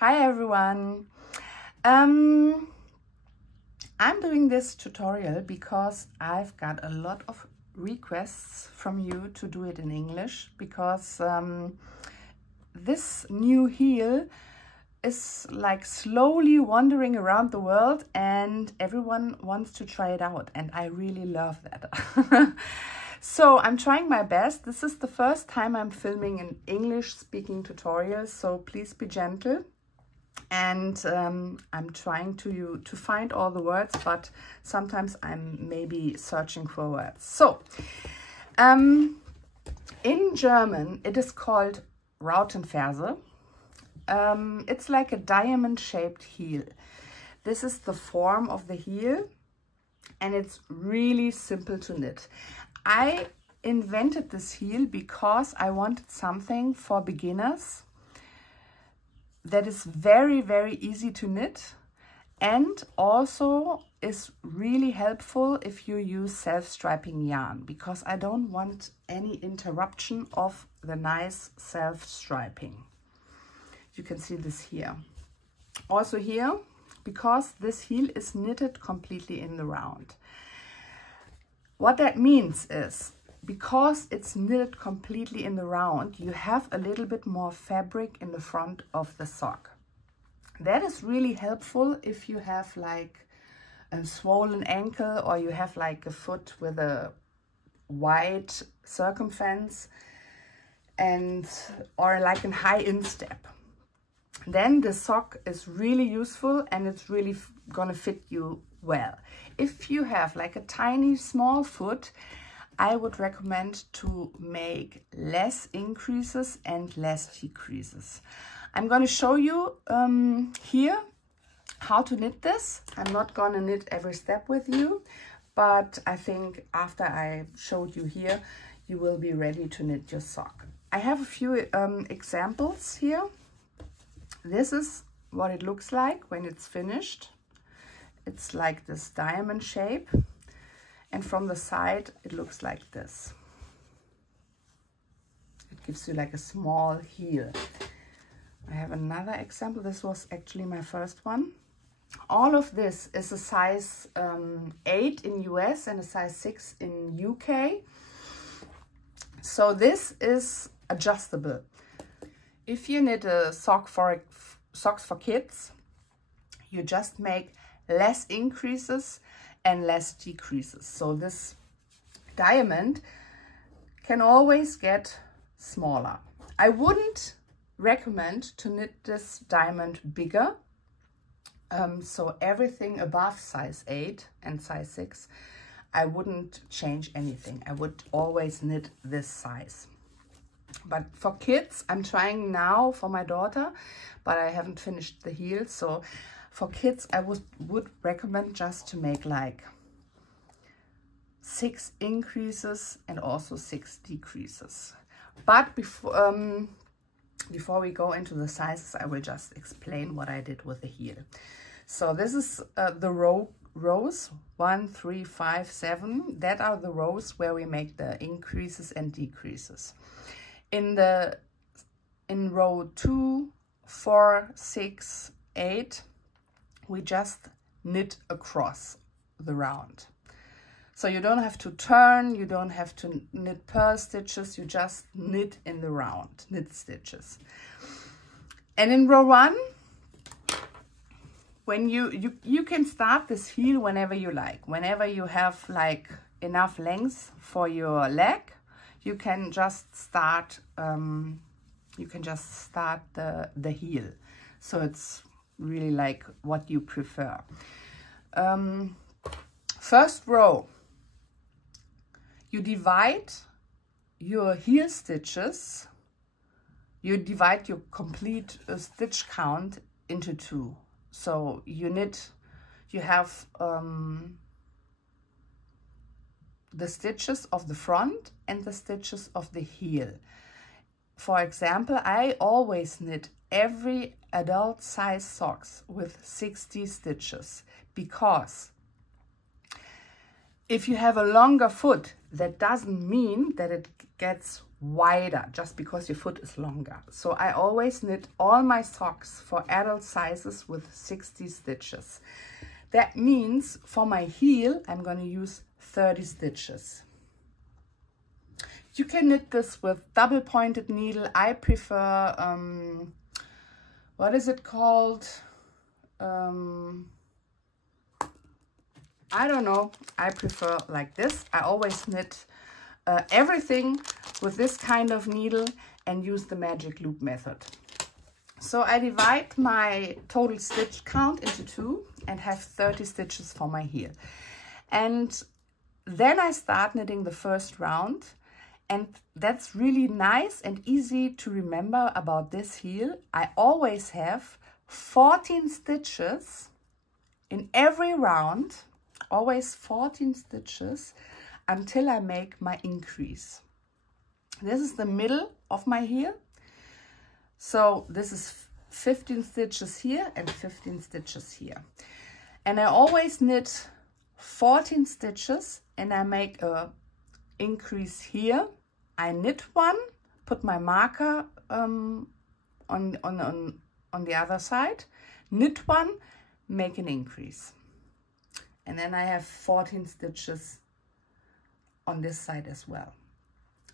Hi everyone. I'm doing this tutorial because I've got a lot of requests from you to do it in English because this new heel is like slowly wandering around the world and everyone wants to try it out, and I really love that. So I'm trying my best. This is the first time I'm filming an English speaking tutorial, so please be gentle. And I'm trying to find all the words, but sometimes I'm maybe searching for words. So in German it is called Rautenferse. It's like a diamond-shaped heel. This is the form of the heel, and it's really simple to knit. I invented this heel because I wanted something for beginners that is very, very easy to knit and also is really helpful if you use self-striping yarn, because I don't want any interruption of the nice self-striping. You can see this here. Also here, because this heel is knitted completely in the round. What that means is, because it's knitted completely in the round, you have a little bit more fabric in the front of the sock. That is really helpful if you have like a swollen ankle, or you have like a foot with a wide circumference or like a high instep. Then the sock is really useful and it's really gonna fit you well. If you have like a tiny small foot, I would recommend to make less increases and less decreases. I'm going to show you here how to knit this. I'm not going to knit every step with you, but I think after I showed you here, you will be ready to knit your sock. I have a few examples here. This is what it looks like when it's finished. It's like this diamond shape. And from the side, it looks like this. It gives you like a small heel. I have another example. This was actually my first one. All of this is a size 8 in US and a size 6 in UK. So this is adjustable. If you knit a sock for socks for kids, you just make less increases and less decreases. So this diamond can always get smaller. I wouldn't recommend to knit this diamond bigger. So everything above size 8 and size 6, I wouldn't change anything. I would always knit this size. But for kids, I'm trying now for my daughter, but I haven't finished the heel. So for kids, I would recommend just to make like 6 increases and also 6 decreases. But before we go into the sizes, I will just explain what I did with the heel. So this is the rows 1, 3, 5, 7. That are the rows where we make the increases and decreases. In row 2, 4, 6, 8, we just knit across the round. So you don't have to turn, you don't have to knit purl stitches, you just knit in the round, knit stitches. And in row 1, when you can start this heel whenever you like. Whenever you have like enough length for your leg, you can just start the heel. So it's really like what you prefer. First row, you divide your heel stitches, you divide your complete stitch count into 2. So you have the stitches of the front and the stitches of the heel. For example, I always knit every adult size socks with 60 stitches, because if you have a longer foot, that doesn't mean that it gets wider just because your foot is longer. So I always knit all my socks for adult sizes with 60 stitches. That means for my heel, I'm going to use 30 stitches. You can knit this with double pointed needle. I prefer, what is it called? I don't know. I prefer like this. I always knit everything with this kind of needle and use the magic loop method. So I divide my total stitch count into 2 and have 30 stitches for my heel. And then I start knitting the first round, and that's really nice and easy to remember about this heel. I always have 14 stitches in every round, always 14 stitches until I make my increase. This is the middle of my heel. So this is 15 stitches here and 15 stitches here. And I always knit 14 stitches and I make a increase here. I knit one, put my marker on the other side, knit one, make an increase. And then I have 14 stitches on this side as well.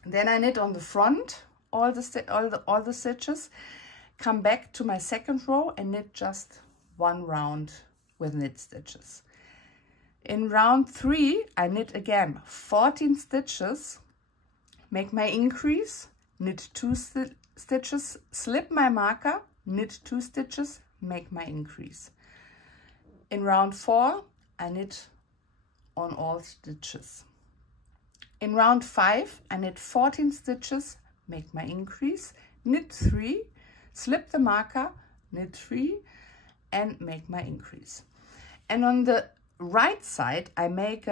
Then I knit on the front all the stitches, come back to my second row and knit just one round with knit stitches. In round 3, I knit again 14 stitches, make my increase, knit 2 stitches, slip my marker, knit 2 stitches, make my increase. In round 4, I knit on all stitches. In round 5, I knit 14 stitches, make my increase, knit 3, slip the marker, knit 3, and make my increase. And on the right side, I make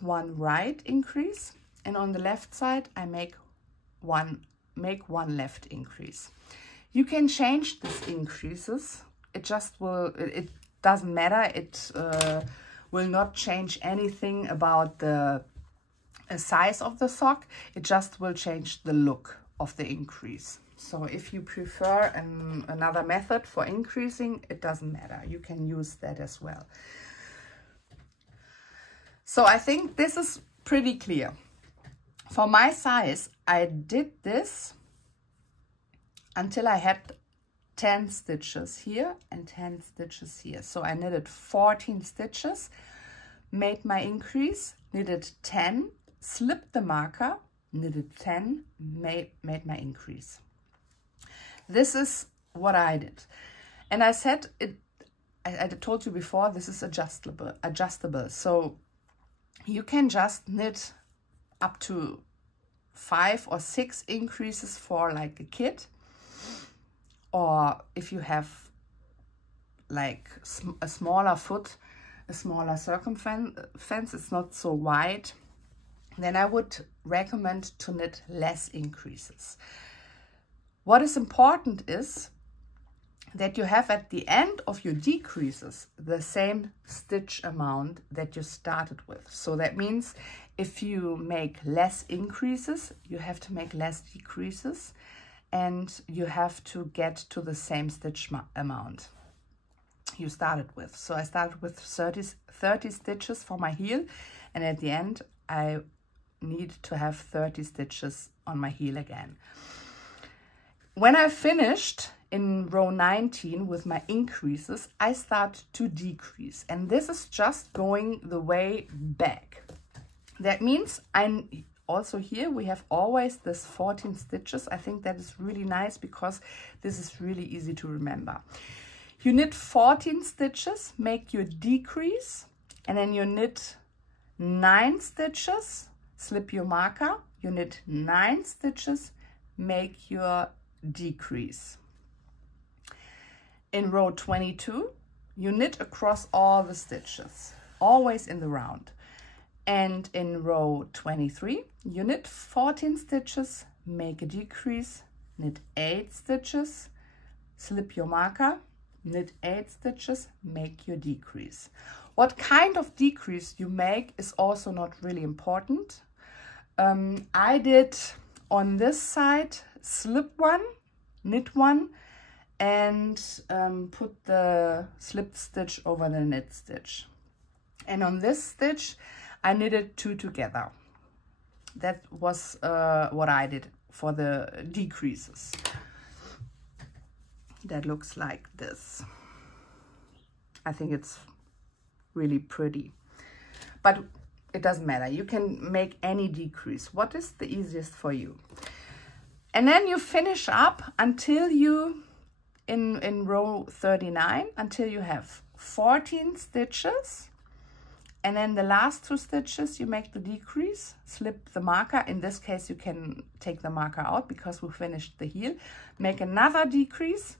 one right increase, and on the left side, I make one left increase. You can change these increases. It doesn't matter. It will not change anything about the size of the sock. It just will change the look of the increase. So if you prefer another method for increasing, it doesn't matter. You can use that as well. So I think this is pretty clear. For my size, I did this until I had 10 stitches here and 10 stitches here. So I knitted 14 stitches, made my increase, knitted 10, slipped the marker, knitted 10, made my increase. This is what I did. And I said it, I told you before, this is adjustable. So you can just knit up to 5 or 6 increases for like a kid. Or if you have like a smaller foot, a smaller circumference, it's not so wide, then I would recommend to knit less increases. What is important is that you have at the end of your decreases the same stitch amount that you started with. So that means if you make less increases, you have to make less decreases, and you have to get to the same stitch amount you started with. So I started with 30 stitches for my heel, and at the end I need to have 30 stitches on my heel again. When I finished in row 19 with my increases, I start to decrease, and this is just going the way back. That means also here we have always this 14 stitches. I think that is really nice because this is really easy to remember. You knit 14 stitches, make your decrease, and then you knit 9 stitches, slip your marker, you knit 9 stitches, make your decrease. In row 22, you knit across all the stitches, always in the round. And in row 23, you knit 14 stitches, make a decrease, knit 8 stitches, slip your marker, knit 8 stitches, make your decrease. What kind of decrease you make is also not really important. I did on this side, slip one, knit one, and put the slipped stitch over the knit stitch. And on this stitch, I knitted 2 together. That was what I did for the decreases. That looks like this. I think it's really pretty, but it doesn't matter. You can make any decrease. What is the easiest for you? And then you finish up until you, in row 39, until you have 14 stitches. And then the last 2 stitches, you make the decrease, slip the marker. In this case, you can take the marker out because we finished the heel. Make another decrease,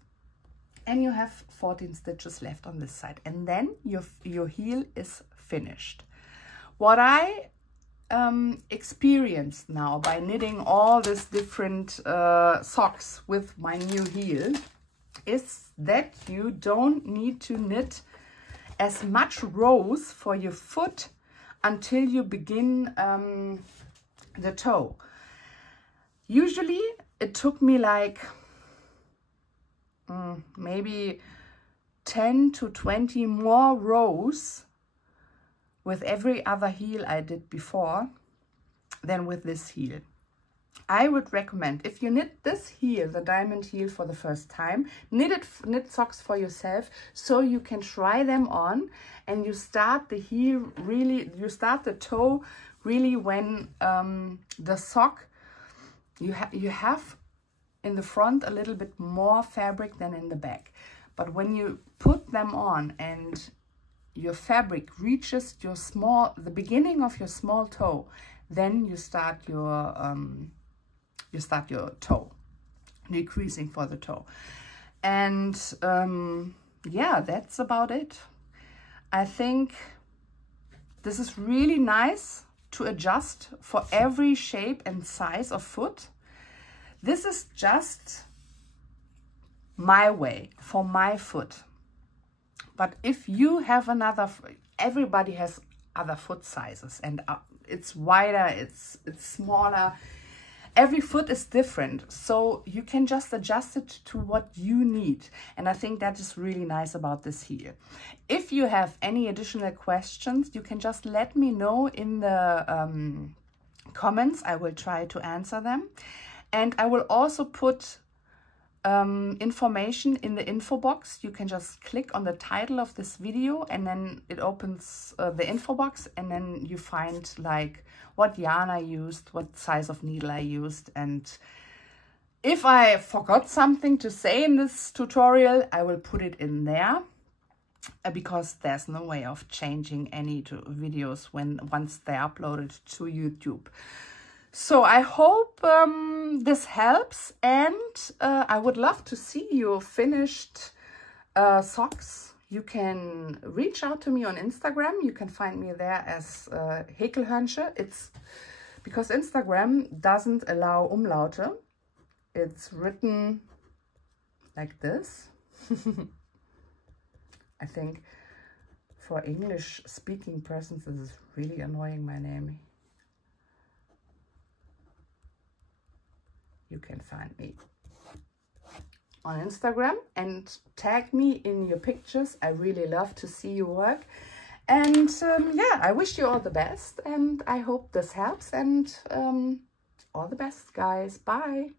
and you have 14 stitches left on this side. And then your heel is finished. What I experienced now by knitting all these different socks with my new heel is that you don't need to knit as much rows for your foot until you begin the toe. Usually it took me like maybe 10 to 20 more rows with every other heel I did before than with this heel. I would recommend, if you knit this heel, the diamond heel, for the first time, knit socks for yourself so you can try them on, and you start the heel really, you start the toe really when the sock, you have in the front a little bit more fabric than in the back. But when you put them on and your fabric reaches your the beginning of your small toe, then you start your toe, decreasing for the toe. And yeah, that's about it. I think this is really nice to adjust for every shape and size of foot. This is just my way for my foot. But if you have another, everybody has other foot sizes, and it's wider, it's smaller. Every foot is different, so you can just adjust it to what you need. And I think that is really nice about this heel. If you have any additional questions, you can just let me know in the comments. I will try to answer them. And I will also put information in the info box. You can just click on the title of this video, and then it opens the info box, and then you find like what yarn I used, what size of needle I used. And if I forgot something to say in this tutorial, I will put it in there, because there's no way of changing any videos once they're uploaded to YouTube. So I hope this helps, and I would love to see your finished socks. You can reach out to me on Instagram. You can find me there as Häkelhörnchen. It's because Instagram doesn't allow Umlaute. It's written like this. I think for English speaking persons this is really annoying, my name. You can find me on Instagram and tag me in your pictures. I really love to see your work. And yeah, I wish you all the best, and I hope this helps, and all the best, guys. Bye.